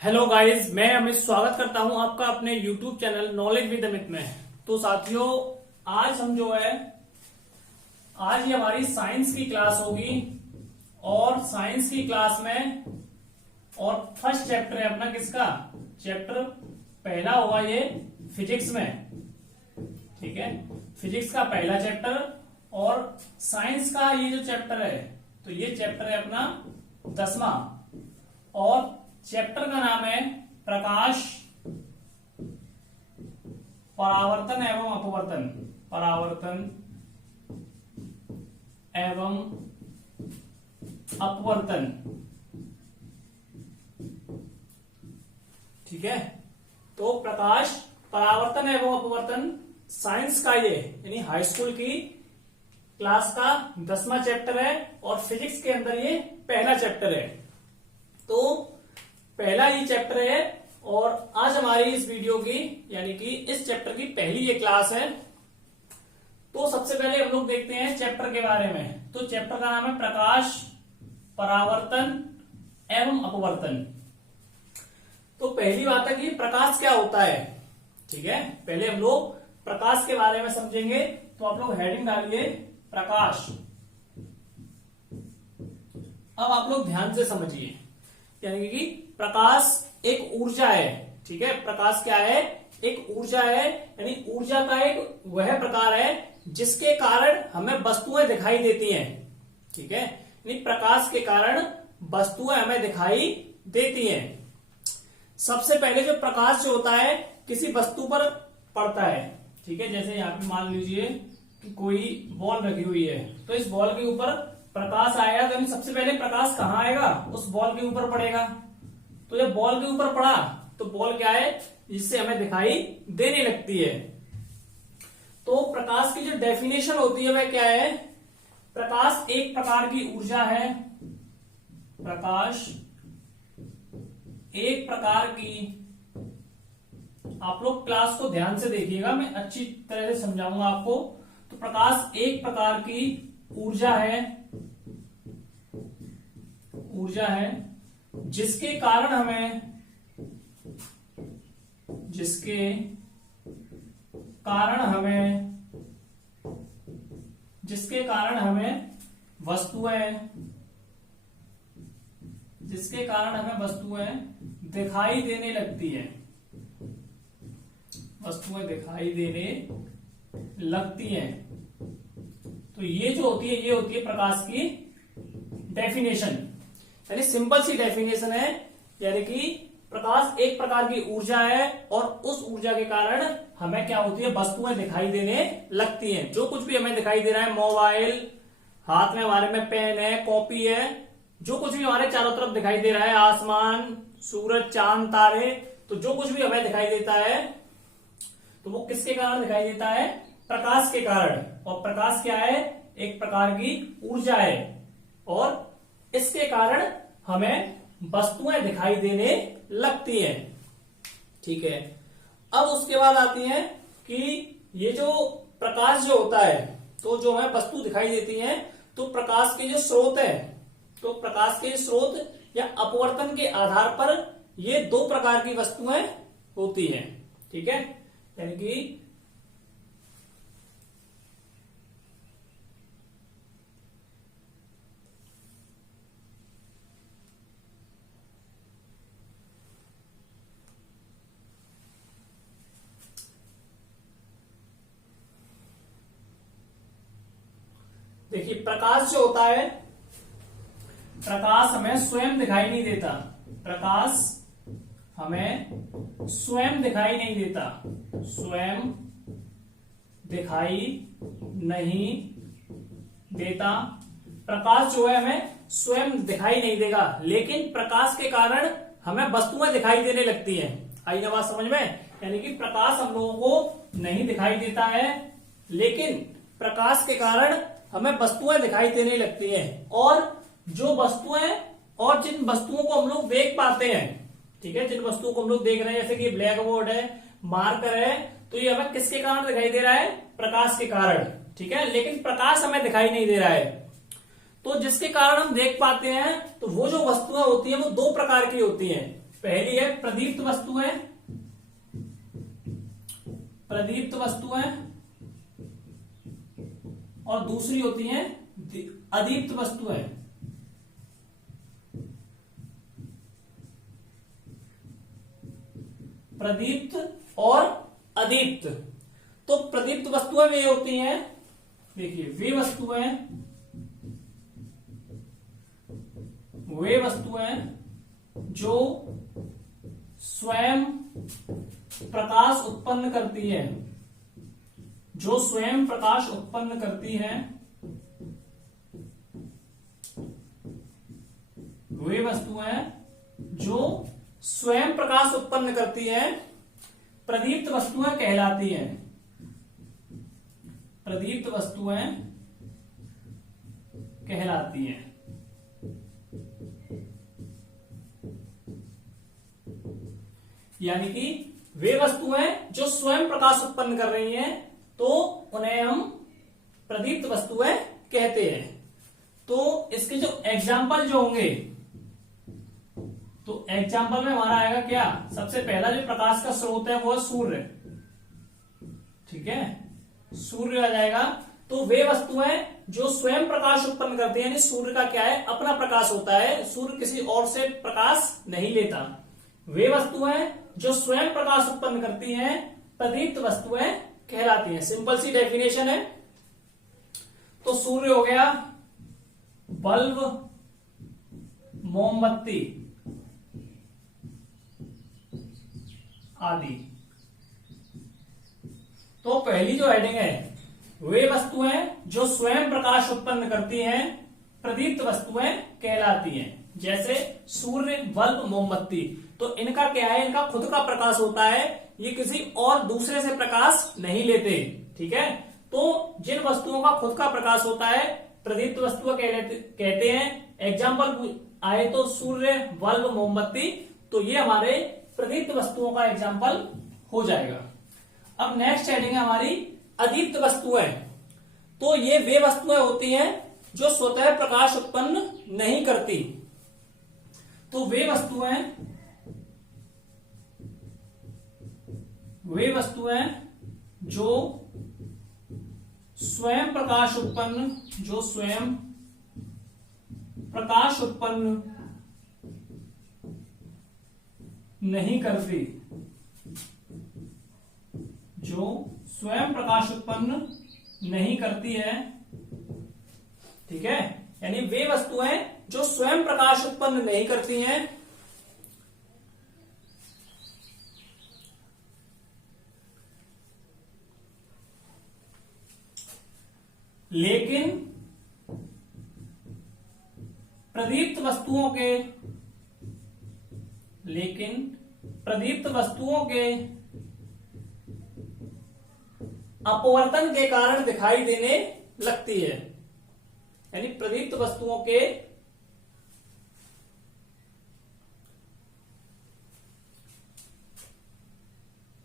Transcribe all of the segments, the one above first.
Hello guys, मैं अमित स्वागत करता हूं आपका अपने YouTube channel knowledge with Amit में। तो साथियों, आज हम जो है आज ये हमारी साइंस की क्लास होगी और साइंस की क्लास में और फर्स्ट चैप्टर है अपना किसका चैप्टर पहला होगा ये फिजिक्स में। ठीक है, फिजिक्स का पहला चैप्टर और साइंस का ये जो चैप्टर है तो ये चैप्टर है अपना 10वां और चैप्टर का नाम है प्रकाश, परावर्तन एवं अपवर्तन। परावर्तन एवं अपवर्तन। ठीक है, तो प्रकाश, परावर्तन एवं अपवर्तन साइंस का ये यानी हाई स्कूल की क्लास का 10वां चैप्टर है और फिजिक्स के अंदर ये पहला चैप्टर है। तो पहला ये चैप्टर है और आज हमारी इस वीडियो की यानी कि इस चैप्टर की पहली ये क्लास है। तो सबसे पहले हम लोग देखते हैं चैप्टर के बारे में। तो चैप्टर का नाम है प्रकाश, परावर्तन एवं अपवर्तन। तो पहली बात है कि प्रकाश क्या होता है। ठीक है, पहले हम लोग प्रकाश के बारे में समझेंगे। तो आप लोग हेडिंग डालिए प्रकाश। अब आप लोग ध्यान से समझिए, यानी कि प्रकाश एक ऊर्जा है। ठीक है, प्रकाश क्या है, एक ऊर्जा है, यानी ऊर्जा का एक वह प्रकार है जिसके कारण हमें वस्तुएं दिखाई देती हैं। ठीक है, यानी प्रकाश के कारण वस्तुएं हमें दिखाई देती हैं। सबसे पहले जो प्रकाश जो होता है किसी वस्तु पर पड़ता है। ठीक है, जैसे यहाँ पे मान लीजिए कि कोई बॉल रखी हुई है तो इस बॉल के ऊपर प्रकाश आएगा, तो सबसे पहले प्रकाश कहाँ आएगा, उस बॉल के ऊपर पड़ेगा। तो जब बॉल के ऊपर पड़ा तो बॉल क्या है, जिससे हमें दिखाई देने लगती है। तो प्रकाश की जो डेफिनेशन होती है वह क्या है, प्रकाश एक प्रकार की ऊर्जा है। प्रकाश एक प्रकार की, आप लोग क्लास को ध्यान से देखिएगा, मैं अच्छी तरह से समझाऊंगा आपको। तो प्रकाश एक प्रकार की ऊर्जा है, जिसके कारण हमें वस्तुएं दिखाई देने लगती है। तो ये जो होती है ये होती है प्रकाश की डेफिनेशन, यानी सिंपल सी डेफिनेशन है। यानी कि प्रकाश एक प्रकार की ऊर्जा है और उस ऊर्जा के कारण हमें क्या होती है, वस्तुएं दिखाई देने लगती हैं। जो कुछ भी हमें दिखाई दे रहा है, मोबाइल, हाथ में हमारे में पेन है, कॉपी है, जो कुछ भी हमारे चारों तरफ दिखाई दे रहा है, आसमान, सूरज, चांद, तारे, तो जो कुछ भी हमें दिखाई देता है तो वो किसके कारण दिखाई देता है, प्रकाश के कारण। और प्रकाश क्या है, एक प्रकार की ऊर्जा है और इसके कारण हमें वस्तुएं दिखाई देने लगती हैं। ठीक है, अब उसके बाद आती है कि ये जो प्रकाश जो होता है तो जो हमें वस्तु दिखाई देती है, तो प्रकाश के जो स्रोत है, तो प्रकाश के स्रोत या अपवर्तन के आधार पर ये दो प्रकार की वस्तुएं होती हैं। ठीक है, यानी कि देखिए प्रकाश जो होता है, प्रकाश हमें स्वयं दिखाई नहीं देता। प्रकाश हमें स्वयं दिखाई नहीं देता, स्वयं दिखाई नहीं देता। प्रकाश जो है हमें स्वयं दिखाई नहीं देगा, लेकिन प्रकाश के कारण हमें वस्तुएं दिखाई देने लगती हैं। आई ना बात समझ में, यानी कि प्रकाश हम लोगों को नहीं दिखाई देता है, लेकिन प्रकाश के कारण हमें वस्तुएं दिखाई देने लगती हैं। और जो वस्तुएं और जिन वस्तुओं को हम लोग देख पाते हैं, ठीक है, जिन वस्तुओं को हम लोग देख रहे हैं, जैसे कि ब्लैक बोर्ड है, मार्कर है, तो ये हमें किसके कारण दिखाई दे रहा है, प्रकाश के कारण। ठीक है, लेकिन प्रकाश हमें दिखाई नहीं दे रहा है। तो जिसके कारण हम देख पाते हैं, तो वो जो वस्तुएं होती हैं वो दो प्रकार की होती हैं। पहली है प्रदीप्त वस्तुएं, प्रदीप्त वस्तुएं, और दूसरी होती हैं अदीप्त वस्तुएं। प्रदीप्त और अदीप्त। तो प्रदीप्त वस्तुएं वे होती हैं, देखिए वे वस्तुएं जो स्वयं प्रकाश उत्पन्न करती है, जो स्वयं प्रकाश उत्पन्न करती हैं, वे वस्तुएं जो स्वयं प्रकाश उत्पन्न करती हैं प्रदीप्त वस्तुएं कहलाती हैं। प्रदीप्त वस्तुएं कहलाती हैं। यानी कि वे वस्तुएं जो स्वयं प्रकाश उत्पन्न कर रही हैं तो उन्हें हम प्रदीप्त वस्तुएं कहते हैं। तो इसके जो एग्जाम्पल जो होंगे, तो एग्जाम्पल में हमारा आएगा क्या, सबसे पहला जो प्रकाश का स्रोत है वो है सूर्य। ठीक है, सूर्य आ जाएगा। तो वे वस्तुएं जो स्वयं प्रकाश उत्पन्न करती है, यानी सूर्य का क्या है, अपना प्रकाश होता है, सूर्य किसी और से प्रकाश नहीं लेता। वे वस्तुएं जो स्वयं प्रकाश उत्पन्न करती हैं प्रदीप्त वस्तुएं कहलाती हैं। सिंपल सी डेफिनेशन है। तो सूर्य हो गया, बल्ब, मोमबत्ती आदि। तो पहली जो हेडिंग है, वे वस्तुएं जो स्वयं प्रकाश उत्पन्न करती हैं प्रदीप्त वस्तुएं कहलाती हैं। जैसे सूर्य, बल्ब, मोमबत्ती, तो इनका क्या है, इनका खुद का प्रकाश होता है, ये किसी और दूसरे से प्रकाश नहीं लेते। ठीक है, तो जिन वस्तुओं का खुद का प्रकाश होता है प्रदीप्त वस्तुएं कहते हैं। एग्जाम्पल आए तो सूर्य, बल्ब, मोमबत्ती, तो ये हमारे प्रदीप्त वस्तुओं का एग्जाम्पल हो जाएगा। अब नेक्स्ट हेडिंग है हमारी अदीप्त वस्तुएं। तो ये वे वस्तुएं होती हैं जो स्वतः प्रकाश उत्पन्न नहीं करती। तो वे वस्तुएं जो स्वयं प्रकाश उत्पन्न नहीं करती, जो स्वयं प्रकाश उत्पन्न नहीं करती है। ठीक है, यानी वे वस्तुएं जो स्वयं प्रकाश उत्पन्न नहीं करती हैं, लेकिन प्रदीप्त वस्तुओं के अपवर्तन के कारण दिखाई देने लगती है। यानी प्रदीप्त वस्तुओं के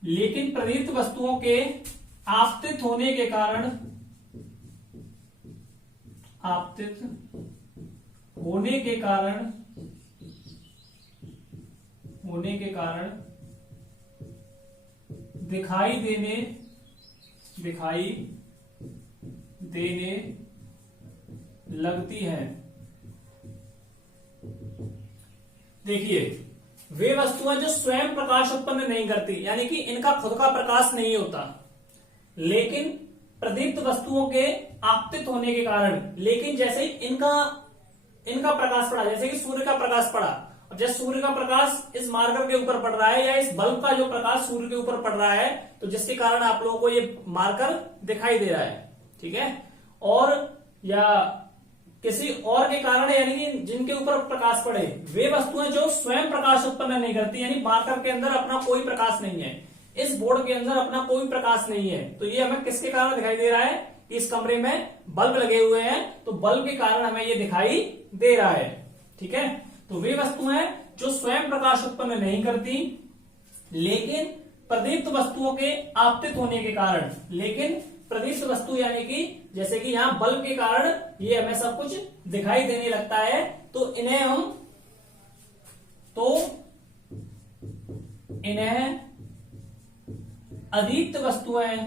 लेकिन प्रदीप्त वस्तुओं के आपतित होने के कारण दिखाई देने लगती है। देखिए, वे वस्तुएं जो स्वयं प्रकाश उत्पन्न नहीं करती, यानी कि इनका खुद का प्रकाश नहीं होता, लेकिन प्रदीप्त वस्तुओं के आपतित होने के कारण, लेकिन जैसे ही इनका प्रकाश पड़ा, जैसे कि सूर्य का प्रकाश पड़ा, अब जैसे सूर्य का प्रकाश इस मार्कर के ऊपर पड़ रहा है या इस बल्ब का जो प्रकाश सूर्य के ऊपर पड़ रहा है, तो जिसके कारण आप लोगों को ये मार्कर दिखाई दे रहा है। ठीक है, और या किसी और के कारण, यानी कि जिनके ऊपर प्रकाश पड़े, वे वस्तुएं जो स्वयं प्रकाश उत्पन्न नहीं करती, यानी मार्कर के अंदर अपना कोई प्रकाश नहीं है, इस बोर्ड के अंदर अपना कोई प्रकाश नहीं है, तो ये हमें किसके कारण दिखाई दे रहा है, इस कमरे में बल्ब लगे हुए हैं, तो बल्ब के कारण हमें ये दिखाई दे रहा है। ठीक है, तो वे वस्तुएं जो स्वयं प्रकाश उत्पन्न नहीं करती, लेकिन प्रदीप्त वस्तुओं के आपतित होने के कारण, लेकिन प्रदीप्त वस्तु यानी कि जैसे कि यहां बल्ब के कारण ये हमें सब कुछ दिखाई देने लगता है, तो इन्हें हम इन्हें अदीप्त वस्तुएं,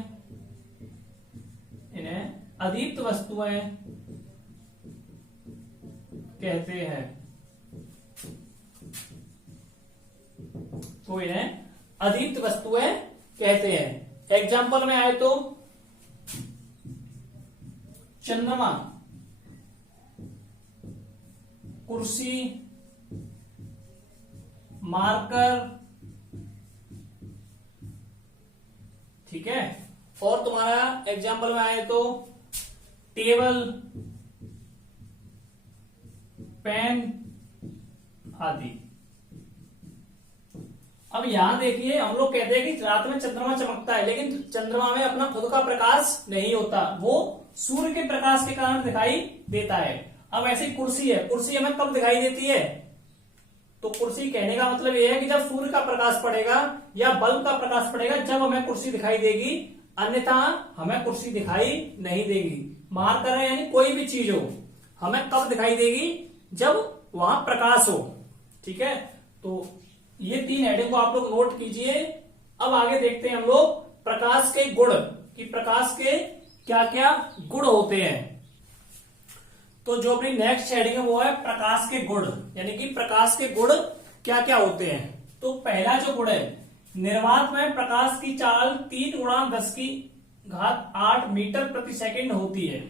इन्हें अदीप्त वस्तुएं कहते हैं। तो इन्हें अदीप्त वस्तुएं कहते हैं। एग्जाम्पल में आए तो चंद्रमा, कुर्सी, मार्कर, ठीक है। और तुम्हारा एग्जाम्पल में आए तो टेबल, पेन आदि। अब यहां देखिए, हम लोग कहते हैं कि रात में चंद्रमा चमकता है, लेकिन चंद्रमा में अपना खुद का प्रकाश नहीं होता, वो सूर्य के प्रकाश के कारण दिखाई देता है। अब ऐसी कुर्सी है, कुर्सी हमें कब दिखाई देती है? तो कुर्सी कहने का मतलब यह है कि जब सूर्य का प्रकाश पड़ेगा या बल्ब का प्रकाश पड़ेगा, जब हमें कुर्सी दिखाई देगी, अन्यथा हमें कुर्सी दिखाई नहीं देगी। मार्कर है यानी कोई भी चीज हो, हमें कब दिखाई देगी? जब वहां प्रकाश हो, ठीक है। तो ये 3 हेडिंग को आप लोग नोट कीजिए। अब आगे देखते हैं हम लोग प्रकाश के गुण, कि प्रकाश के क्या क्या गुण होते हैं। तो जो अपनी नेक्स्ट हेडिंग है वो है प्रकाश के गुण, यानी कि प्रकाश के गुण क्या क्या होते हैं। तो पहला जो गुण है, निर्वात में प्रकाश की चाल 3 × 10⁸ मीटर प्रति सेकंड होती है।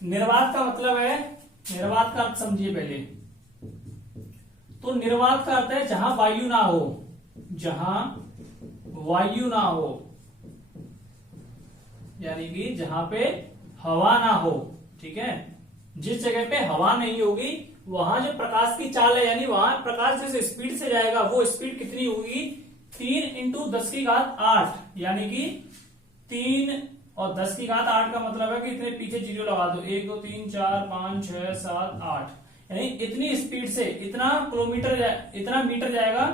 निर्वात का मतलब है, निर्वात का अर्थ समझिए पहले। तो निर्वात का अर्थ है जहां वायु ना हो, जहां वायु ना हो, यानी कि जहां पे हवा ना हो, ठीक है। जिस जगह पे हवा नहीं होगी वहां जो प्रकाश की चाल है, यानी वहां प्रकाश जिस स्पीड से जाएगा वो स्पीड कितनी होगी? 3 × 10⁸, यानी कि 3 और 10⁸ का मतलब है कि इतने पीछे जीरो लगा दो, 1 2 3 4 5 6 7 8, यानी इतनी स्पीड से इतना किलोमीटर, इतना मीटर जाएगा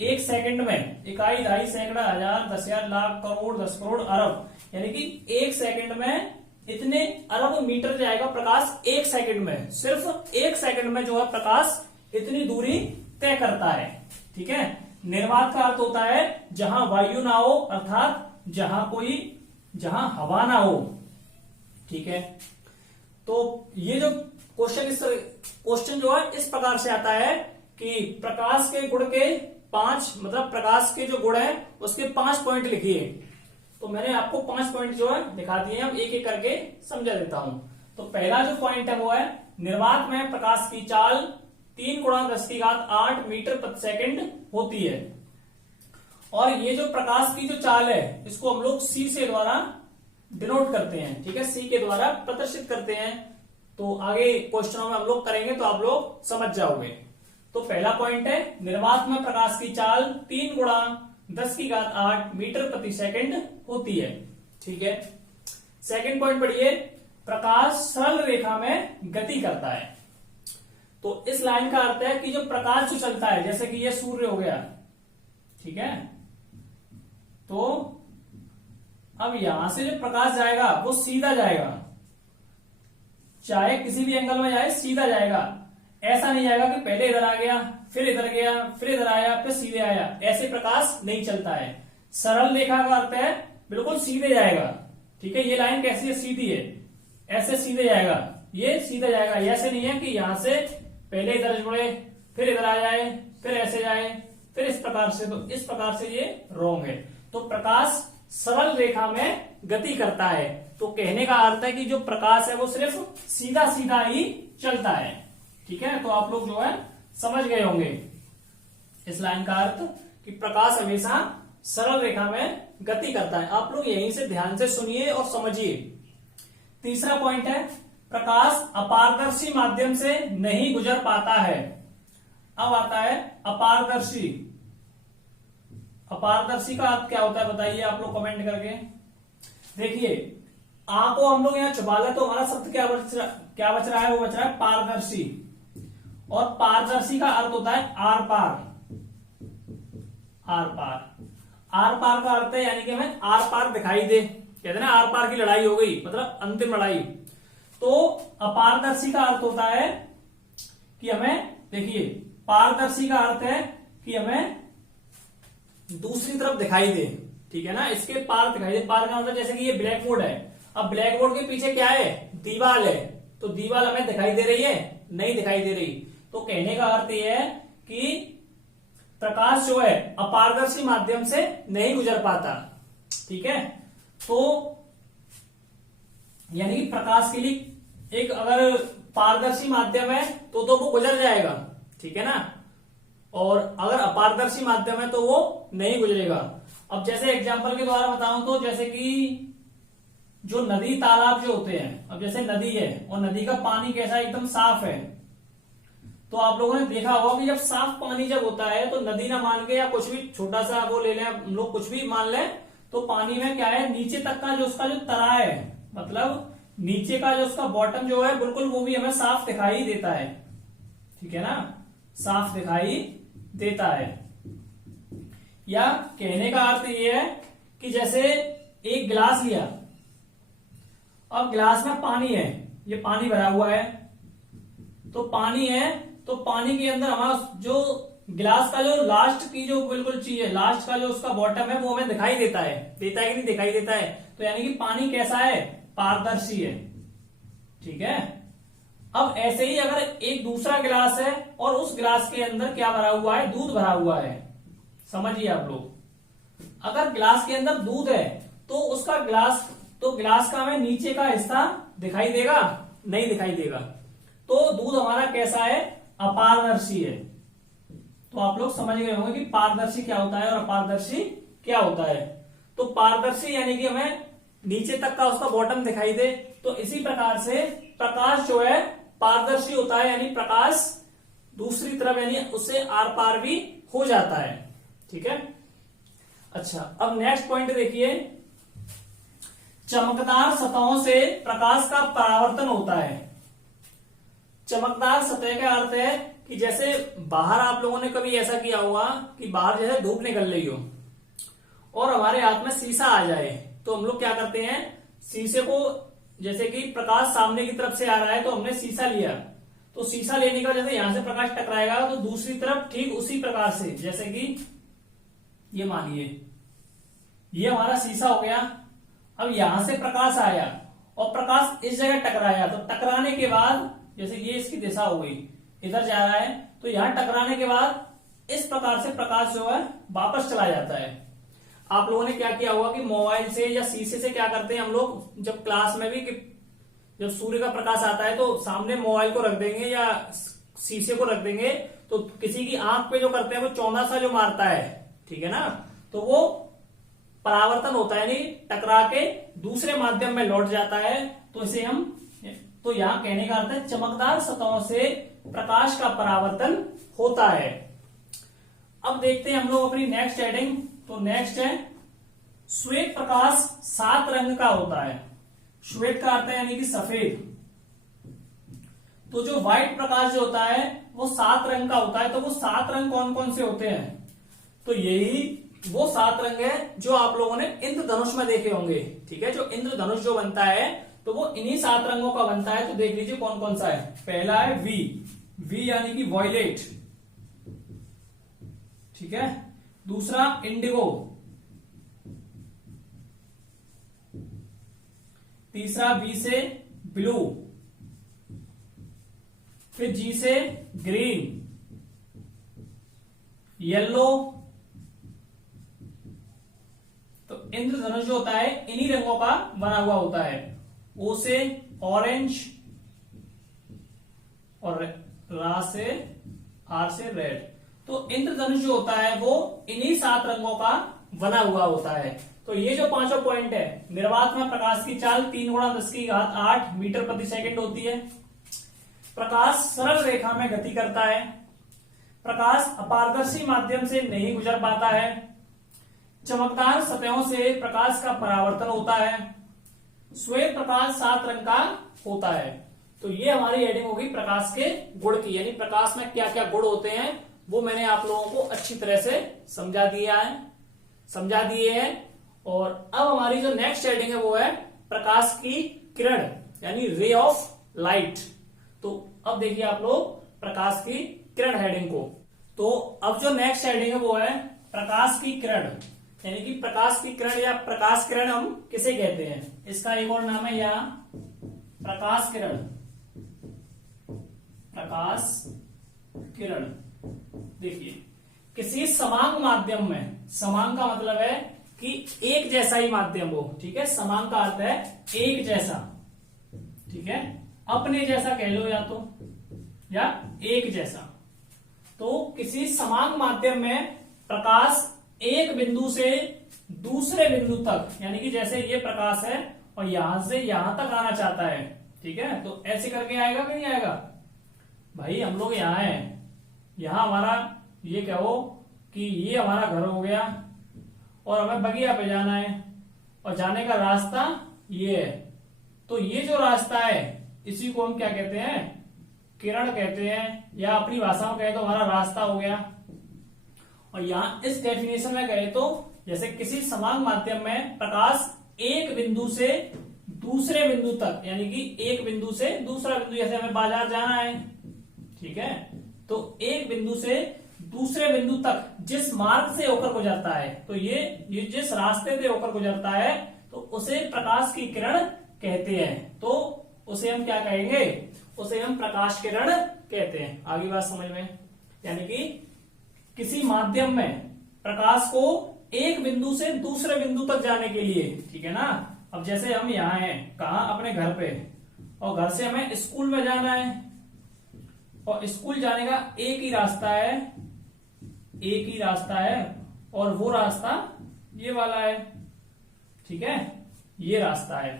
1 सेकंड में। इकाई, दहाई, सैकड़ा, हजार, 10,000, लाख, करोड़, 10 करोड़, अरब, यानी कि 1 सेकंड में इतने अरब मीटर जाएगा प्रकाश 1 सेकंड में। सिर्फ 1 सेकंड में जो है प्रकाश इतनी दूरी तय करता है, ठीक है। निर्वात का अर्थ होता है जहां वायु ना हो, अर्थात जहां हवा ना हो, ठीक है। तो ये जो क्वेश्चन जो है इस प्रकार से आता है कि प्रकाश के गुण के 5, मतलब प्रकाश के जो गुण है उसके 5 पॉइंट लिखिए। तो मैंने आपको 5 पॉइंट जो है दिखा दिए हैं, अब एक एक करके समझा देता हूं। तो पहला जो पॉइंट है वो है निर्वात में प्रकाश की चाल 3 × 10⁸ मीटर प्रति सेकंड होती है। और ये जो प्रकाश की जो चाल है इसको हम लोग C से द्वारा डिनोट करते हैं, ठीक है, C के द्वारा प्रदर्शित करते हैं। तो आगे क्वेश्चनों में हम लोग करेंगे तो आप लोग समझ जाओगे। तो पहला पॉइंट है निर्वात में प्रकाश की चाल 3 × 10⁸ मीटर प्रति सेकंड होती है, ठीक है। सेकंड पॉइंट पढ़िए, प्रकाश सरल रेखा में गति करता है। तो इस लाइन का अर्थ है कि जो प्रकाश जो चलता है, जैसे कि ये सूर्य हो गया, ठीक है। तो अब यहां से जो प्रकाश जाएगा वो सीधा जाएगा, चाहे किसी भी एंगल में जाए सीधा जाएगा। ऐसा नहीं जाएगा कि पहले इधर आ गया, फिर इधर गया, फिर इधर आया, फिर सीधे आया, ऐसे प्रकाश नहीं चलता है। सरल रेखा का अर्थ है बिल्कुल सीधे जाएगा, ठीक है। ये लाइन कैसी है? सीधी है, ऐसे सीधे जाएगा, ये सीधे जाएगा। ऐसे नहीं है कि यहां से पहले इधर जुड़े, फिर इधर आ जाए, फिर ऐसे जाए, फिर इस प्रकार से। तो इस प्रकार से ये रॉन्ग है। तो प्रकाश सरल रेखा में गति करता है। तो कहने का अर्थ है कि जो प्रकाश है वो सिर्फ सीधा सीधा ही चलता है, ठीक है। तो आप लोग जो है समझ गए होंगे इस लाइन का अर्थ कि प्रकाश हमेशा सरल रेखा में गति करता है। आप लोग यहीं से ध्यान से सुनिए और समझिए। तीसरा पॉइंट है प्रकाश अपारदर्शी माध्यम से नहीं गुजर पाता है। अब आता है अपारदर्शी। अपारदर्शी का अर्थ क्या होता है बताइए आप लोग कमेंट करके। देखिए आ को हम लोग यहां छुपा लें तो हमारा शब्द क्या बच रहा है? वो बच रहा है पारदर्शी। और पारदर्शी का अर्थ होता है आर पार। आर पार, आर पार का अर्थ है यानी कि हमें आर पार दिखाई दे। कहते हैं ना आर पार की लड़ाई हो गई, मतलब अंतिम लड़ाई। तो अपारदर्शी का अर्थ होता है कि हमें, देखिए पारदर्शी का अर्थ है कि हमें दूसरी तरफ दिखाई दे, ठीक है ना, इसके पार दिखाई दे। पार का मतलब जैसे कि ये ब्लैक बोर्ड है, अब ब्लैक बोर्ड के पीछे क्या है, दीवार है, तो दीवार हमें दिखाई दे रही है, नहीं दिखाई दे रही। तो कहने का अर्थ यह है कि प्रकाश जो है अपारदर्शी माध्यम से नहीं गुजर पाता, ठीक है। तो यानी कि प्रकाश के लिए एक अगर पारदर्शी माध्यम है तो वो गुजर जाएगा, ठीक है ना, और अगर अपारदर्शी माध्यम है तो वो नहीं गुजरेगा। अब जैसे एग्जांपल के द्वारा बताऊं तो जैसे कि जो नदी तालाब जो होते हैं, अब जैसे नदी है और नदी का पानी कैसा एकदम साफ है, तो आप लोगों ने देखा होगा कि जब साफ पानी जब होता है तो नदी ना मान के या कुछ भी छोटा सा वो ले लें हम लोग, कुछ भी मान लें, तो पानी में क्या है नीचे तक का जो उसका जो तरा है, मतलब नीचे का जो उसका बॉटम जो है बिल्कुल वो भी हमें साफ दिखाई देता है, ठीक है ना, साफ दिखाई देता है। या कहने का अर्थ ये है कि जैसे एक गिलास लिया, अब गिलास में पानी है, ये पानी भरा हुआ है, तो पानी है, तो पानी के अंदर हमारा जो गिलास का जो लास्ट की जो बिल्कुल चीज है, लास्ट का जो उसका बॉटम है वो हमें दिखाई देता है कि नहीं दिखाई देता है। तो यानी कि पानी कैसा है, पारदर्शी है, ठीक है। अब ऐसे ही अगर एक दूसरा गिलास है और उस गिलास के अंदर क्या भरा हुआ है, दूध भरा हुआ है, समझिए आप लोग, अगर गिलास के अंदर दूध है तो उसका गिलास, तो गिलास का हमें नीचे का हिस्सा दिखाई देगा, नहीं दिखाई देगा। तो दूध हमारा कैसा है, अपारदर्शी है। तो आप लोग समझ गए होंगे कि पारदर्शी क्या होता है और अपारदर्शी क्या होता है। तो पारदर्शी यानी कि हमें नीचे तक का उसका बॉटम दिखाई दे। तो इसी प्रकार से प्रकाश जो है पारदर्शी होता है, यानी प्रकाश दूसरी तरफ यानी उससे आर पार भी हो जाता है, ठीक है। अच्छा, अब नेक्स्ट पॉइंट देखिए, चमकदार सतहों से प्रकाश का परावर्तन होता है। चमकदार सतह का अर्थ है कि जैसे बाहर आप लोगों ने कभी ऐसा किया होगा कि बाहर जैसे धूप निकल रही हो और हमारे हाथ में शीशा आ जाए, तो हम लोग क्या करते हैं, शीशे को, जैसे कि प्रकाश सामने की तरफ से आ रहा है तो हमने शीशा लिया, तो शीशा लेने का जैसे यहां से प्रकाश टकराएगा तो दूसरी तरफ ठीक उसी प्रकार से, जैसे कि ये मानिए ये हमारा शीशा हो गया, अब यहां से प्रकाश आया और प्रकाश इस जगह टकराया, तो टकराने के बाद जैसे ये इसकी दिशा हो गई, इधर जा रहा है, तो यहां टकराने के बाद इस प्रकार से प्रकाश जो है वापस चला जाता है। आप लोगों ने क्या किया होगा कि मोबाइल से या शीशे से क्या करते हैं हम लोग जब क्लास में भी, कि जब सूर्य का प्रकाश आता है तो सामने मोबाइल को रख देंगे या शीशे को रख देंगे, तो किसी की आंख पे जो करते हैं वो चौंधा सा जो मारता है, ठीक है ना, तो वो परावर्तन होता है, यानी टकरा के दूसरे माध्यम में लौट जाता है। तो इसे हम, तो यहां कहने का अर्थ है चमकदार सतहों से प्रकाश का परावर्तन होता है। अब देखते हैं हम लोग अपनी नेक्स्ट हेडिंग। तो नेक्स्ट है श्वेत प्रकाश 7 रंग का होता है। श्वेत का अर्थ है यानी कि सफेद। तो जो व्हाइट प्रकाश जो होता है वो 7 रंग का होता है। तो वो 7 रंग कौन कौन से होते हैं, तो यही वो 7 रंग है जो आप लोगों ने इंद्रधनुष में देखे होंगे, ठीक है। जो इंद्रधनुष जो बनता है तो वो इन्हीं 7 रंगों का बनता है। तो देख लीजिए कौन कौन सा है। पहला है वी यानी कि वॉयलेट, ठीक है। दूसरा इंडिगो, तीसरा बी से ब्लू, फिर जी से ग्रीन, येलो। तो इंद्रधनुष जो होता है इन्हीं रंगों का बना हुआ होता है। ओ से ऑरेंज और रा से आर से रेड। तो इंद्रधनुष जो होता है वो इन्हीं 7 रंगों का बना हुआ होता है। तो ये जो 5 पॉइंट है, निर्वात में प्रकाश की चाल 3 × 10⁸ मीटर प्रति सेकंड होती है। प्रकाश सरल रेखा में गति करता है। प्रकाश अपारदर्शी माध्यम से नहीं गुजर पाता है। चमकदार सतहों से प्रकाश का परावर्तन होता है। श्वेत प्रकाश 7 रंग का होता है। तो ये हमारी हेडिंग होगी प्रकाश के गुण की, यानी प्रकाश में क्या क्या गुण होते हैं वो मैंने आप लोगों को अच्छी तरह से समझा दिए हैं। और अब हमारी जो नेक्स्ट हेडिंग है वो है प्रकाश की किरण, यानी रे ऑफ लाइट। तो अब देखिए आप लोग प्रकाश की किरण हेडिंग को। तो अब जो नेक्स्ट हेडिंग है वो है प्रकाश की किरण, यानी कि प्रकाश की किरण या प्रकाश किरण हम किसे कहते हैं, इसका एक और नाम है या प्रकाश किरण। प्रकाश किरण देखिए किसी समांग माध्यम में, समांग का मतलब है कि एक जैसा ही माध्यम हो, ठीक है, समांग का अर्थ है एक जैसा, ठीक है, अपने जैसा कह लो या एक जैसा। तो किसी समांग माध्यम में प्रकाश एक बिंदु से दूसरे बिंदु तक, यानी कि जैसे ये प्रकाश है और यहां से यहां तक आना चाहता है, ठीक है, तो ऐसे करके आएगा कि नहीं आएगा भाई। हम लोग यहां हैं, यहां हमारा ये कहो कि ये हमारा घर हो गया और हमें बगिया पे जाना है और जाने का रास्ता ये है। तो ये जो रास्ता है इसी को हम क्या कहते हैं, किरण कहते हैं, या अपनी भाषा में कहे तो हमारा रास्ता हो गया। और यहां इस डेफिनेशन में कहे तो जैसे किसी समान माध्यम में प्रकाश एक बिंदु से दूसरे बिंदु तक, यानी कि एक बिंदु से दूसरा बिंदु, जैसे हमें बाजार जाना है, ठीक है, तो एक बिंदु से दूसरे बिंदु तक जिस मार्ग से होकर गुजरता है, तो ये जिस रास्ते से होकर गुजरता है तो उसे प्रकाश की किरण कहते हैं। तो उसे हम क्या कहेंगे, उसे हम प्रकाश किरण कहते हैं। आगे बात समझ में, यानी कि किसी माध्यम में प्रकाश को एक बिंदु से दूसरे बिंदु तक जाने के लिए, ठीक है ना। अब जैसे हम यहाँ हैं, कहा, अपने घर पे, और घर से हमें स्कूल में जाना है और स्कूल जाने का एक ही रास्ता है, एक ही रास्ता है, और वो रास्ता ये वाला है, ठीक है, ये रास्ता है।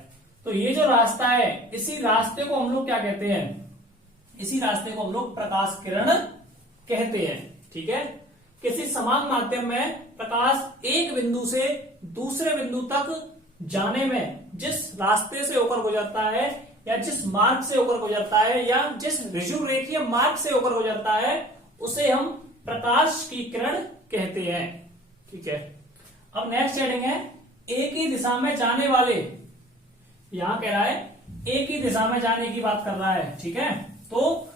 तो ये जो रास्ता है, इसी रास्ते को हम लोग क्या कहते हैं, इसी रास्ते को हम लोग प्रकाश किरण कहते हैं, ठीक है। किसी समान माध्यम में प्रकाश एक बिंदु से दूसरे बिंदु तक जाने में जिस रास्ते से होकर गुजरता है, या जिस मार्ग से होकर गुजरता है, या जिस ऋजु रेखीय मार्ग से होकर गुजरता है, उसे हम प्रकाश की किरण कहते हैं, ठीक है। अब नेक्स्ट हेडिंग है एक ही दिशा में जाने वाले। यहां कह रहा है एक ही दिशा में जाने की बात कर रहा है, ठीक है। तो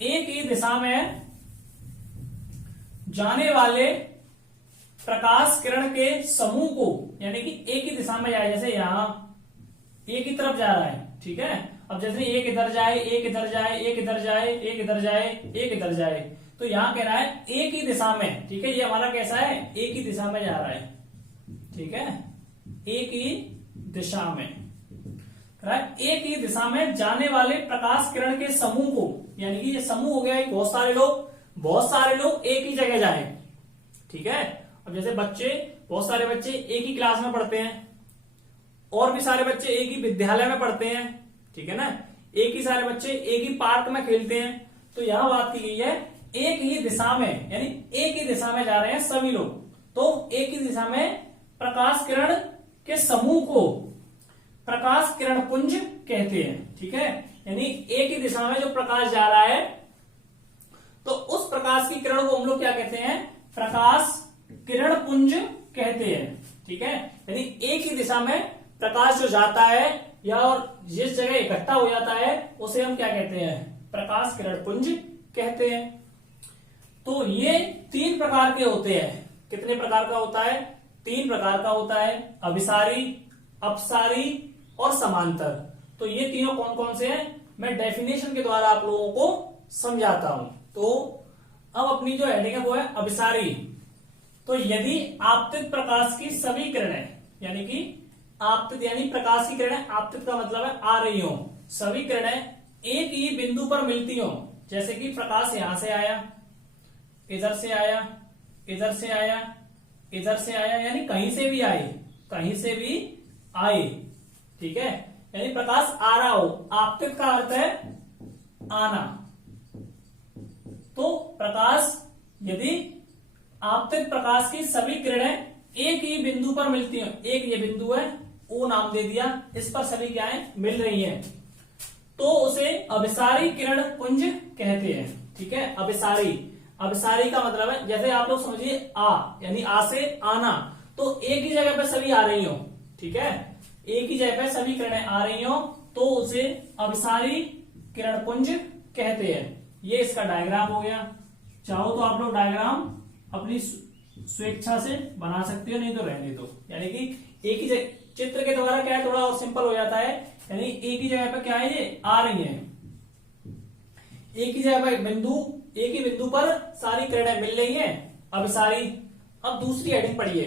एक ही दिशा में जाने वाले प्रकाश किरण के समूह को, यानी कि एक ही दिशा में जाए, जैसे यहां एक ही तरफ जा रहा है, ठीक है। अब जैसे एक इधर जाए, एक इधर जाए, एक इधर जाए, एक इधर जाए, एक इधर जाए, तो यहां कह रहा है एक ही दिशा में, ठीक है। ये हमारा कैसा है, एक ही दिशा में जा रहा है, ठीक है, एक ही दिशा में, एक ही दिशा में जाने वाले प्रकाश किरण के समूह को, यानी कि ये समूह हो गया, बहुत सारे लोग एक ही जगह जाए, ठीक है। अब जैसे बच्चे, बहुत सारे बच्चे एक ही क्लास में पढ़ते हैं, और भी सारे बच्चे एक ही विद्यालय में पढ़ते हैं, ठीक है ना, एक ही सारे बच्चे एक ही पार्क में खेलते हैं। तो यहां बात की गई है एक ही दिशा में, यानी एक ही दिशा में जा रहे हैं सभी लोग, तो एक ही दिशा में प्रकाश किरण के समूह को प्रकाश किरण पुंज कहते हैं, ठीक है। यानी एक ही दिशा में जो प्रकाश जा रहा है, तो उस प्रकाश की किरण को हम लोग क्या कहते हैं, प्रकाश किरण पुंज कहते हैं, ठीक है। यानी एक ही दिशा में प्रकाश जो जाता है या और जिस जगह इकट्ठा हो जाता है, उसे हम क्या कहते हैं, प्रकाश किरण पुंज कहते हैं। तो ये 3 प्रकार के होते हैं। कितने प्रकार का होता है, 3 प्रकार का होता है, अभिसारी, अपसारी और समांतर। तो ये तीनों कौन कौन से हैं, मैं डेफिनेशन के द्वारा आप लोगों को समझाता हूं। तो अब अपनी जो हेडिंग है वो है अभिसारी। तो यदि आपतित प्रकाश की सभी किरणें, यानी कि आपतित यानी प्रकाश की किरणें, आपतित का मतलब है आ रही हो, सभी किरणें एक ही बिंदु पर मिलती हो, जैसे कि प्रकाश यहां से आया, इधर से आया, इधर से आया, इधर से आया, यानी कहीं से भी आए, कहीं से भी आए, ठीक है। यानी प्रकाश आ रहा हो, आपतित का अर्थ है आना। तो प्रकाश, यदि आपतित प्रकाश की सभी किरणें एक ही बिंदु पर मिलती हैं, एक ये बिंदु है, ओ नाम दे दिया, इस पर सभी क्या है, मिल रही हैं, तो उसे अभिसारी किरण पुंज कहते हैं, ठीक है। अभिसारी का मतलब है, जैसे आप लोग समझिए आ, यानी आ से आना, तो एक ही जगह पे सभी आ रही हो, ठीक है, एक ही जगह पे सभी किरणें आ रही हो, तो उसे अभिसारी किरण पुंज कहते हैं। ये इसका डायग्राम हो गया। चाहो तो आप लोग डायग्राम अपनी स्वेच्छा से बना सकते हो, नहीं तो रहने दो। यानी कि एक ही चित्र के द्वारा क्या है, थोड़ा और सिंपल हो जाता है। यानी एक ही जगह पर क्या है, ये आ रही है, एक ही जगह पर एक ही बिंदु पर सारी किरणें मिल रही हैं। अब दूसरी हेडिंग पढ़िए।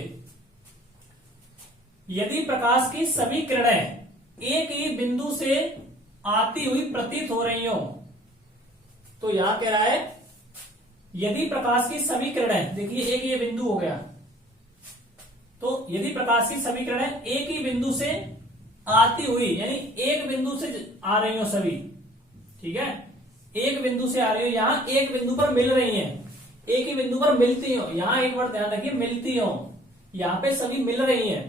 यदि प्रकाश की सभी किरणें एक ही बिंदु से आती हुई प्रतीत हो रही हो, तो यहां कह रहा है यदि प्रकाश की सभी किरणें, देखिए एक ये बिंदु हो गया, तो यदि प्रकाश की सभी किरणें एक ही बिंदु से आती हुई, यानी एक बिंदु से आ रही हो सभी, ठीक है, एक बिंदु से आ रही हो, यहां एक बिंदु पर मिल रही हैं, एक ही बिंदु पर मिलती हो, यहां एक बार ध्यान रखिए, मिलती हो, यहां पे सभी मिल रही हैं,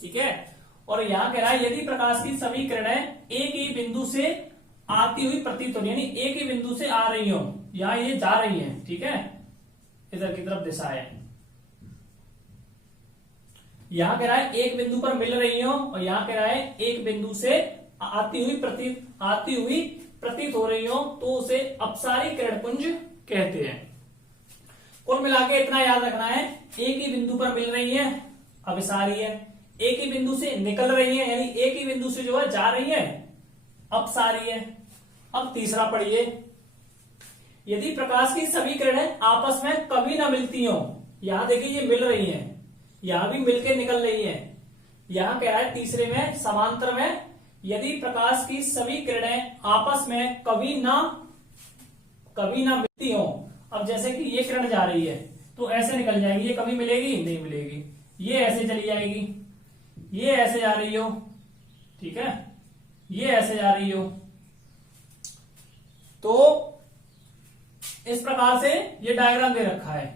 ठीक है। और यहां कह रहा है यदि प्रकाश की सभी किरणें एक ही बिंदु से आती हुई प्रतीत हो, यानी एक ही बिंदु से आ रही हो, यहां ये जा रही हैं, ठीक है, इधर की तरफ दिशा है। यहां कह रहा है एक बिंदु पर मिल रही हो, और यहां कह रहा है एक बिंदु से आती हुई प्रतीत हो रही हो, तो उसे अपसारी किरणपुंज कहते हैं। कुल मिला के इतना याद रखना है, एक ही बिंदु पर मिल रही है अभिसारी है, एक ही बिंदु से निकल रही है, यानी एक ही बिंदु से जो है जा रही है अपसारी है। अब तीसरा पढ़िए। यदि प्रकाश की सभी किरणें आपस में कभी ना मिलती हो, यहां देखिए ये मिल रही हैं, यहां भी मिलके निकल रही है, यहां कह रहा है तीसरे में समांतर में, यदि प्रकाश की सभी किरणें आपस में कभी ना मिलती हो। अब जैसे कि ये किरण जा रही है तो ऐसे निकल जाएगी, ये कभी मिलेगी नहीं मिलेगी, ये ऐसे चली जाएगी, ये ऐसे जा रही हो, ठीक है, ये ऐसे जा रही हो, तो इस प्रकार से ये डायग्राम दे रखा है।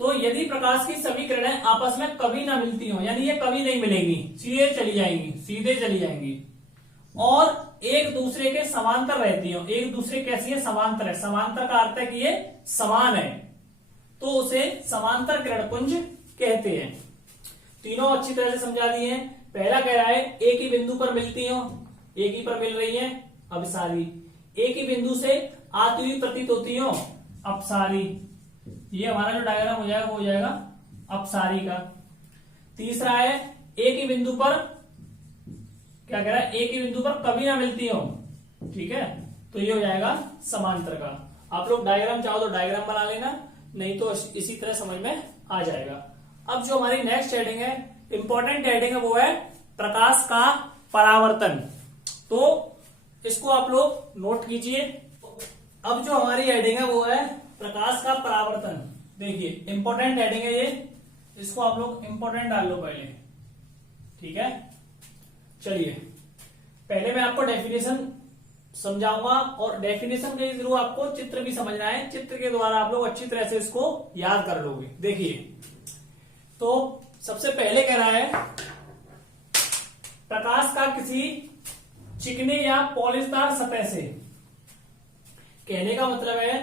तो यदि प्रकाश की सभी किरणें आपस में कभी ना मिलती हो, यानी ये कभी नहीं मिलेगी, सीधे चली जाएंगी और एक दूसरे के समांतर रहती हो। एक दूसरे कैसी है, समांतर है, समांतर का अर्थ है कि ये समान है, तो उसे समांतर किरणपुंज कहते हैं। तीनों अच्छी तरह से समझा दिए हैं। पहला कह रहा है एक ही बिंदु पर मिलती हो, एक ही पर मिल रही है अभिसारी, एक ही बिंदु से आती हुई प्रतीत होती हो अपसारी, ये हमारा जो डायग्राम हो जाएगा वो हो जाएगा अपसारी का। तीसरा है एक ही बिंदु पर, क्या कह रहा है, एक ही बिंदु पर कभी ना मिलती हो, ठीक है, तो ये हो जाएगा समांतर का। आप लोग डायग्राम चाहो तो डायग्राम बना लेना, नहीं तो इसी तरह समझ में आ जाएगा। अब जो हमारी नेक्स्ट हेडिंग है, इंपॉर्टेंट हेडिंग है, वो है प्रकाश का परावर्तन। तो इसको आप लोग नोट कीजिए। अब जो हमारी हेडिंग है वो है प्रकाश का परावर्तन। देखिए इंपॉर्टेंट हेडिंग है ये, इसको आप लोग इंपॉर्टेंट डाल लो पहले, ठीक है। चलिए पहले मैं आपको डेफिनेशन समझाऊंगा, और डेफिनेशन के थ्रू आपको चित्र भी समझना है, चित्र के द्वारा आप लोग अच्छी तरह से इसको याद कर लोगे। देखिए तो सबसे पहले कह रहा है प्रकाश का किसी चिकने या पॉलिशदार सतह से, कहने का मतलब है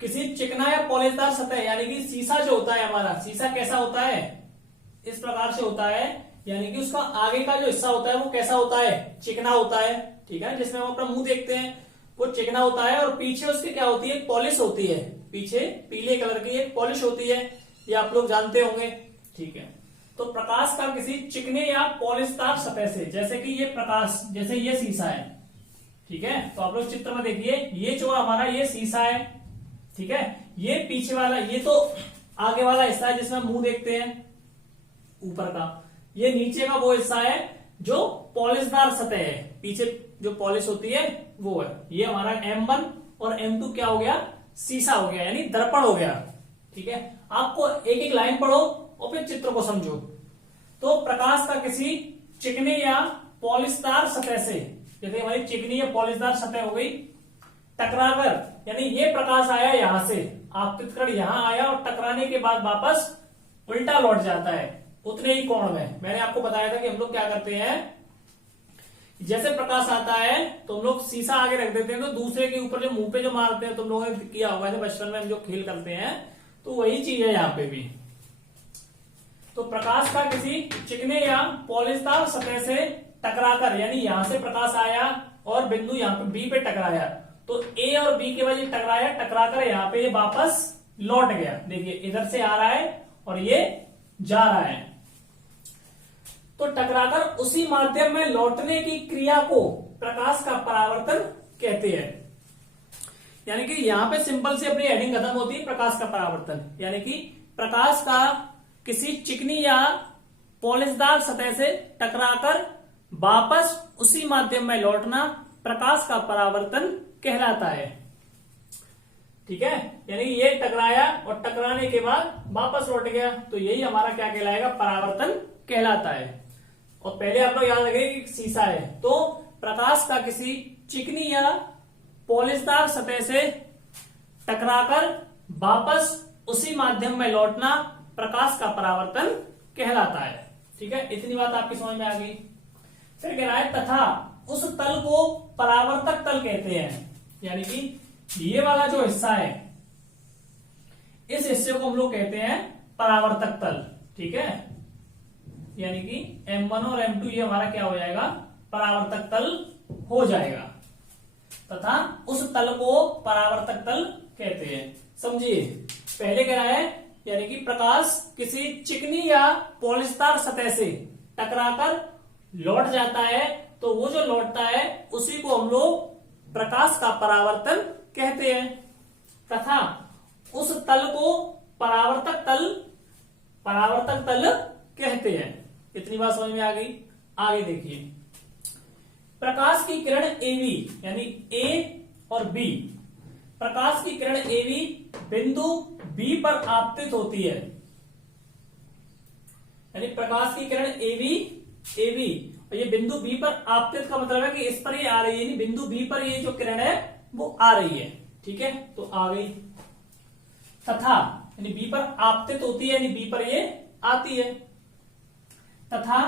किसी चिकना या पॉलिशदार सतह, यानी कि शीशा जो होता है हमारा, शीशा कैसा होता है, इस प्रकार से होता है, यानी कि उसका आगे का जो हिस्सा होता है वो कैसा होता है, चिकना होता है, ठीक है, जिसमें हम अपना मुंह देखते हैं वो चिकना होता है, और पीछे उसके क्या होती है, पॉलिश होती है, पीछे पीले कलर की एक पॉलिश होती है, ये आप लोग जानते होंगे, ठीक है। तो प्रकाश का किसी चिकने या पॉलिशदार सतह से, जैसे कि ये प्रकाश, जैसे ये शीशा है, ठीक है, तो आप लोग चित्र में देखिए, ये जो हमारा ये शीशा है, ठीक है, ये पीछे वाला, ये तो आगे वाला हिस्सा है जिसमें मुंह देखते हैं ऊपर का, ये नीचे का वो हिस्सा है जो पॉलिशदार सतह है, पीछे जो पॉलिश होती है वो है। ये हमारा M1 और M2 क्या हो गया, शीशा हो गया, यानी दर्पण हो गया, ठीक है। आपको एक एक लाइन पढ़ो और फिर चित्र को समझो। तो प्रकाश का किसी चिकनी या पॉलिशदार सतह से, जैसे हमारी चिकनी या पॉलिशदार सतह हो गई, टकराकर, यानी ये प्रकाश आया यहां से, आपतित कण यहां आया और टकराने के बाद वापस उल्टा लौट जाता है उतने ही कोण में। मैंने आपको बताया था कि हम लोग क्या करते हैं, जैसे प्रकाश आता है तो हम लोग शीशा आगे रख देते हैं, तो दूसरे के ऊपर जो मुंह पे जो मारते हैं, तुम लोगों ने किया होगा जब बचपन में हम जो खेल करते हैं, तो वही चीज है यहाँ पे भी। तो प्रकाश का किसी चिकने या पॉलिशदार सतह से टकराकर, यानी यहां से प्रकाश आया और बिंदु यहाँ पे बी पे टकराया, तो ए और बी के वजह टकराया, टकराकर यहाँ पे वापस लौट गया। देखिए इधर से आ रहा है और ये जा रहा है, तो टकराकर उसी माध्यम में लौटने की क्रिया को प्रकाश का परावर्तन कहते हैं। यानी कि यहां पे सिंपल से अपनी हेडिंग खत्म होती है, प्रकाश का परावर्तन। यानी कि प्रकाश का किसी चिकनी या पॉलिशदार सतह से टकराकर वापस उसी माध्यम में लौटना प्रकाश का परावर्तन कहलाता है। ठीक है, यानी ये टकराया और टकराने के बाद वापस लौट गया, तो यही हमारा क्या कहलाएगा, परावर्तन कहलाता है। और पहले आप लोग याद रखेंगे कि शीशा है, तो प्रकाश का किसी चिकनी या पॉलिशदार सतह से टकराकर वापस उसी माध्यम में लौटना प्रकाश का परावर्तन कहलाता है। ठीक है, इतनी बात आपकी समझ में आ गई। फिर कह रहा है तथा उस तल को परावर्तक तल कहते हैं। यानी कि ये वाला जो हिस्सा है, इस हिस्से को हम लोग कहते हैं परावर्तक तल। ठीक है, यानी कि M1 और M2 ये हमारा क्या हो जाएगा, परावर्तक तल हो जाएगा। तथा उस तल को परावर्तक तल कहते हैं। समझिए, पहले कह रहा है यानी कि प्रकाश किसी चिकनी या पॉलिशदार सतह से टकराकर लौट जाता है, तो वो जो लौटता है उसी को हम लोग प्रकाश का परावर्तन कहते हैं। तथा उस तल को परावर्तक तल कहते हैं। इतनी बात समझ में आ गई। आगे देखिए, प्रकाश की किरण एवी यानी ए और बी, प्रकाश की किरण एवी बिंदु बी पर आपतित होती है। यानी प्रकाश की किरण एवी और ये बिंदु बी पर आपतित का मतलब है कि इस पर ये आ रही है, यानी बिंदु बी पर ये जो किरण है वो आ रही है। ठीक है, तो आ गई। तथा यानी बी पर आपतित होती है, यानी बी पर ये आती है। तथा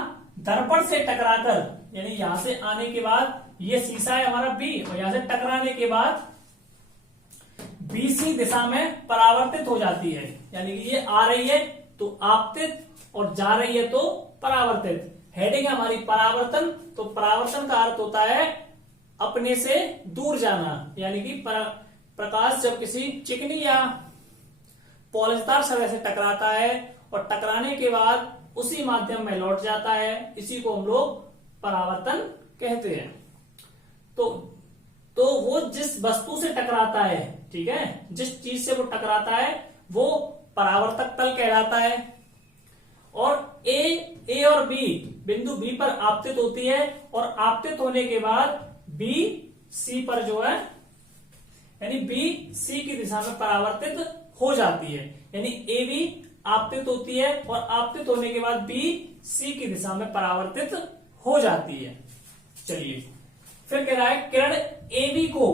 दर्पण से टकराकर, यानी यहां से आने के बाद ये शीशा है हमारा बी, और यहां से टकराने के बाद बीसी दिशा में परावर्तित हो जाती है। यानी कि ये आ रही है तो आपतित और जा रही है तो परावर्तित। हेडिंग है हमारी परावर्तन, तो परावर्तन का अर्थ होता है अपने से दूर जाना। यानी कि प्रकाश जब किसी चिकनी या पॉलिशदार सतह से टकराता है और टकराने के बाद उसी माध्यम में लौट जाता है, इसी को हम लोग परावर्तन कहते हैं। तो वो जिस वस्तु से टकराता है, ठीक है, जिस चीज से वो टकराता है वो परावर्तक तल कहलाता है। और ए और बी बिंदु बी पर आपतित होती है, और आपतित होने के बाद बी सी पर जो है, यानी बी सी की दिशा में परावर्तित हो जाती है। यानी ए बी आपतित होती है और आपतित होने के बाद बी सी की दिशा में परावर्तित हो जाती है। चलिए, फिर कह रहा है किरण ए बी को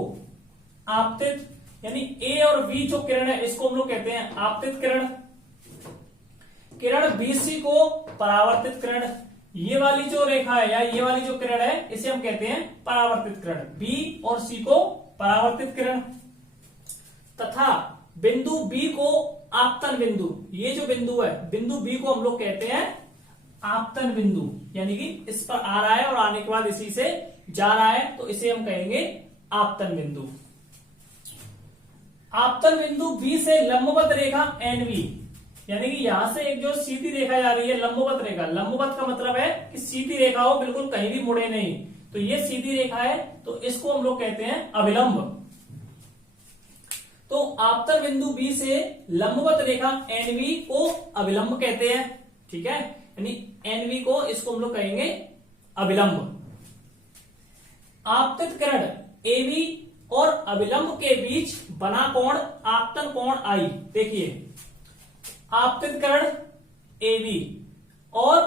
आपतित, यानी ए और बी जो किरण है इसको हम लोग कहते हैं आपतित किरण। किरण बी सी को परावर्तित किरण। ये वाली जो रेखा है या ये वाली जो किरण है इसे हम कहते हैं परावर्तित किरण। बी और सी को परावर्तित किरण। तथा बिंदु बी को आपतन बिंदु, ये जो बिंदु है बिंदु बी को हम लोग कहते हैं आपतन बिंदु। यानी कि इस पर आ रहा है और आने के बाद इसी से जा रहा है, तो इसे हम कहेंगे आपतन बिंदु। आपतन बिंदु बी से लंबवत रेखा एनवी, यानी कि यहां से एक जो सीधी रेखा जा रही है लंबवत रेखा। लंबवत का मतलब है कि सीधी रेखा हो, बिल्कुल कहीं भी मुड़े नहीं, तो ये सीधी रेखा है, तो इसको हम लोग कहते हैं अभिलंब। तो आपतन बिंदु बी से लंबवत रेखा एनवी को अभिलंब कहते हैं। ठीक है, यानी एनवी को इसको हम लोग कहेंगे अभिलंब। आपतित किरण एवी और अभिलंब के बीच बना कोण आपतन कोण आई। देखिए, आपतित किरण एवी और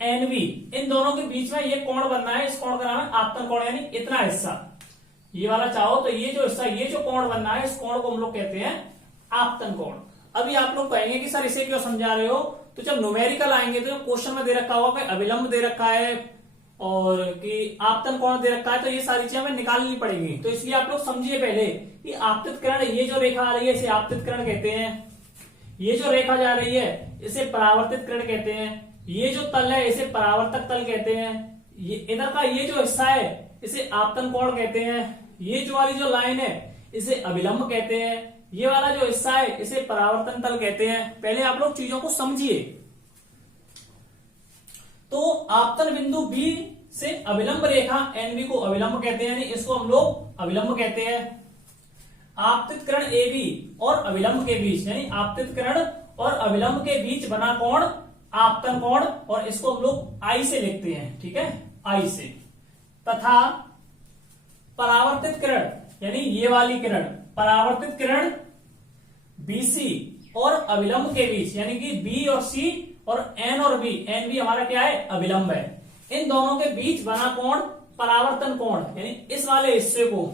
एनवी, इन दोनों के बीच में ये कोण बनना है, इस कोण का नाम है आपतन कोण। यानी इतना हिस्सा ये वाला चाहो तो ये जो हिस्सा, ये जो कोण बनना है, इस कोण को हम लोग कहते हैं आपतन कोण। अभी आप लोग कहेंगे कि सर इसे क्यों समझा रहे हो, तो जब न्यूमेरिकल आएंगे तो क्वेश्चन में दे रखा होगा कि अभिलंब दे रखा है और कि आपतन कोण दे रखा है, तो ये सारी चीजें हमें निकालनी पड़ेंगी। तो इसलिए आप लोग समझिए पहले कि आपतित किरण, ये जो रेखा आ रही है इसे आपतित किरण कहते हैं। ये जो रेखा जा रही है इसे परावर्तित किरण कहते हैं। ये जो तल है इसे परावर्तक तल कहते हैं। ये इधर का ये जो हिस्सा है इसे आपतन कोण कहते हैं। ये जो वाली जो लाइन है इसे अभिलंब कहते हैं। ये वाला जो हिस्सा है इसे परावर्तन तल कहते हैं। पहले आप लोग चीजों को समझिए। तो आपतन बिंदु बी से अविलंब रेखा एनबी को अविलंब कहते हैं, यानी इसको हम लोग अविलंब कहते हैं। आपतित किरण एबी और अविलंब के बीच, यानी आपतित किरण और अविलंब के बीच बना कोण आपतन कोण, और इसको हम लोग आई से लिखते हैं, ठीक है, आई से। तथा परावर्तित किरण, यानी ये वाली किरण, परावर्तित किरण बीसी और अविलंब के बीच, यानी कि बी और सी और एन और बी, एन भी हमारा क्या है, अविलंब है, इन दोनों के बीच बना कोण परावर्तन कोण, यानी इस वाले हिस्से को,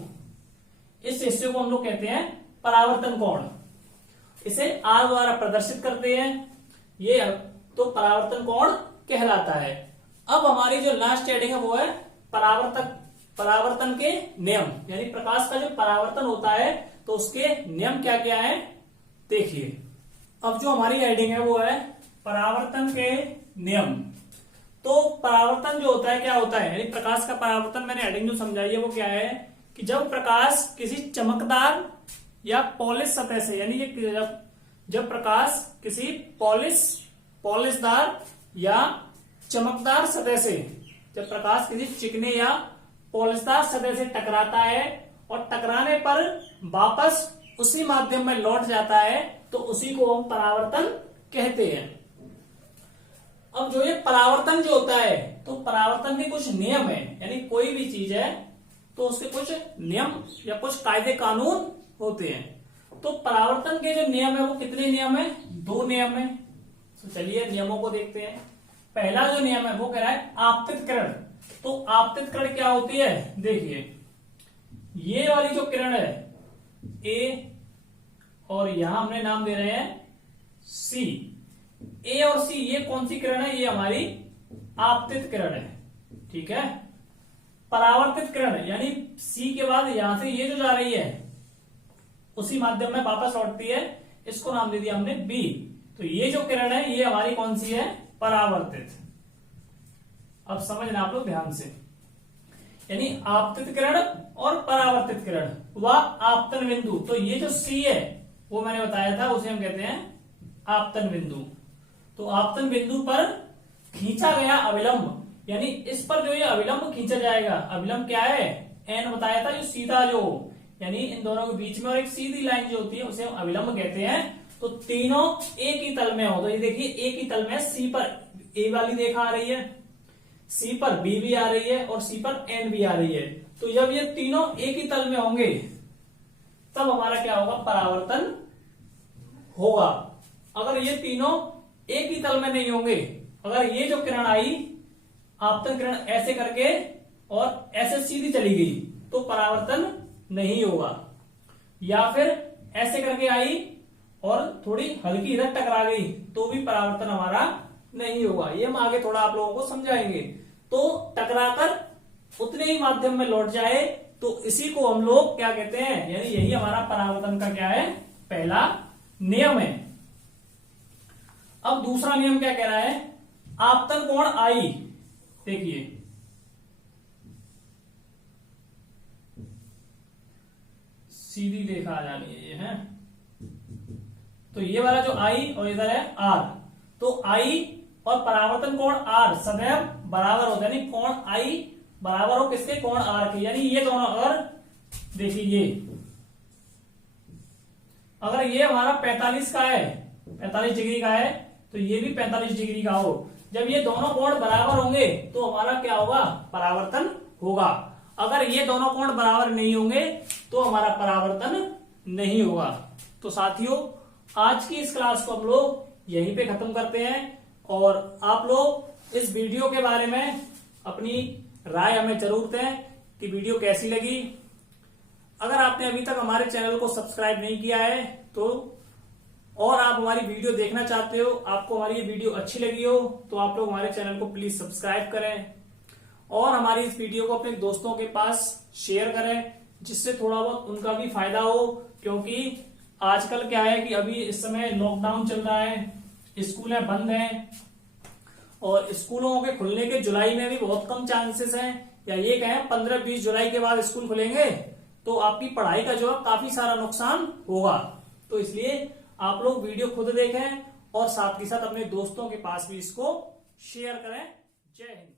इस हिस्से को हम लोग कहते हैं परावर्तन कोण। इसे आर द्वारा प्रदर्शित करते हैं, ये तो परावर्तन कोण कहलाता है। अब हमारी जो लास्ट हेडिंग है वो है परावर्तन के नियम, यानी प्रकाश का जो परावर्तन होता है तो उसके नियम क्या क्या है देखिए। अब जो हमारी हेडिंग है वो है परावर्तन के नियम। तो परावर्तन जो होता है क्या होता है, यानी प्रकाश का परावर्तन, मैंने हेडिंग जो समझाई है वो क्या है कि जब प्रकाश किसी चमकदार या पॉलिश सतह से, यानी ये जब प्रकाश किसी पॉलिशदार या चमकदार सतह से, जब प्रकाश किसी चिकने या पॉलिशदार सतह से टकराता है और टकराने पर वापस उसी माध्यम में लौट जाता है तो उसी को हम परावर्तन कहते हैं। अब जो ये परावर्तन जो होता है तो परावर्तन के कुछ नियम है, यानी कोई भी चीज है तो उसके कुछ नियम या कुछ कायदे कानून होते हैं। तो परावर्तन के जो नियम है वो कितने नियम है, 2 नियम है। तो चलिए नियमों को देखते हैं। पहला जो नियम है वो कह रहा है आपतित किरण। तो आपतित किरण क्या होती है, देखिए ये वाली जो किरण है ए और यहां हमने नाम दे रहे हैं सी, ए और सी, ये कौन सी किरण है, ये हमारी आपतित किरण है, ठीक है। परावर्तित किरण यानी सी के बाद यहां से ये जो जा रही है उसी माध्यम में वापस लौटती है, इसको नाम दे दिया हमने बी। तो ये जो किरण है ये हमारी कौन सी है, परावर्तित। अब समझना आप लोग ध्यान से, यानी आपतित किरण और परावर्तित किरण व आपतन बिंदु। तो ये जो सी है वो मैंने बताया था, उसे हम कहते हैं आपतन बिंदु। तो आपतन बिंदु पर खींचा गया अविलंब, यानी इस पर जो ये अविलंब खींचा जाएगा, अविलंब क्या है, एन बताया था, जो सीधा जो, यानी इन दोनों के बीच में और एक सीधी लाइन जो होती है उसे हम अविलंब कहते हैं। तो तीनों एक ही तल में हो, तो ये देखिए एक ही तल में, सी पर ए वाली रेखा आ रही है, सी पर बी भी आ रही है और सी पर एन भी आ रही है। तो जब ये तीनों एक ही तल में होंगे तब हमारा क्या होगा, परावर्तन होगा। अगर ये तीनों एक ही तल में नहीं होंगे, अगर ये जो किरण आई आपतन किरण ऐसे करके और ऐसे सीधी चली गई तो परावर्तन नहीं होगा, या फिर ऐसे करके आई और थोड़ी हल्की इधर टकरा गई तो भी परावर्तन हमारा नहीं होगा। ये हम आगे थोड़ा आप लोगों को समझाएंगे। तो टकराकर उतने ही माध्यम में लौट जाए तो इसी को हम लोग क्या कहते हैं, यानी यही हमारा परावर्तन का क्या है, पहला नियम है। अब दूसरा नियम क्या कह रहा है, आपतन कोण आई, देखिए सीधी रेखा आ जानी है, ये है। तो ये वाला जो आई और इधर है आर, तो आई और परावर्तन कोण आर सदैव बराबर होता है, यानी कोण आई बराबर हो किसके, कोण आर के। यानी ये दोनों, अगर देखिए ये अगर ये हमारा 45 का है, 45 डिग्री का है, तो ये भी 45 डिग्री का हो, जब ये दोनों कोण बराबर होंगे तो हमारा क्या होगा, परावर्तन होगा। अगर ये दोनों कोण बराबर नहीं होंगे तो हमारा परावर्तन नहीं होगा। तो साथियों आज की इस क्लास को हम लोग यहीं पे खत्म करते हैं और आप लोग इस वीडियो के बारे में अपनी राय हमें जरूर दें कि वीडियो कैसी लगी। अगर आपने अभी तक हमारे चैनल को सब्सक्राइब नहीं किया है तो, और आप हमारी वीडियो देखना चाहते हो, आपको हमारी ये वीडियो अच्छी लगी हो, तो आप लोग हमारे चैनल को प्लीज सब्सक्राइब करें और हमारी इस वीडियो को अपने दोस्तों के पास शेयर करें, जिससे थोड़ा बहुत उनका भी फायदा हो। क्योंकि आजकल क्या है कि अभी इस समय लॉकडाउन चल रहा है, स्कूलें बंद हैं और स्कूलों के खुलने के जुलाई में भी बहुत कम चांसेस हैं, या ये कहें 15-20 जुलाई के बाद स्कूल खुलेंगे तो आपकी पढ़ाई का जो है काफी सारा नुकसान होगा। तो इसलिए आप लोग वीडियो खुद देखें और साथ के साथ अपने दोस्तों के पास भी इसको शेयर करें। जय हिंद।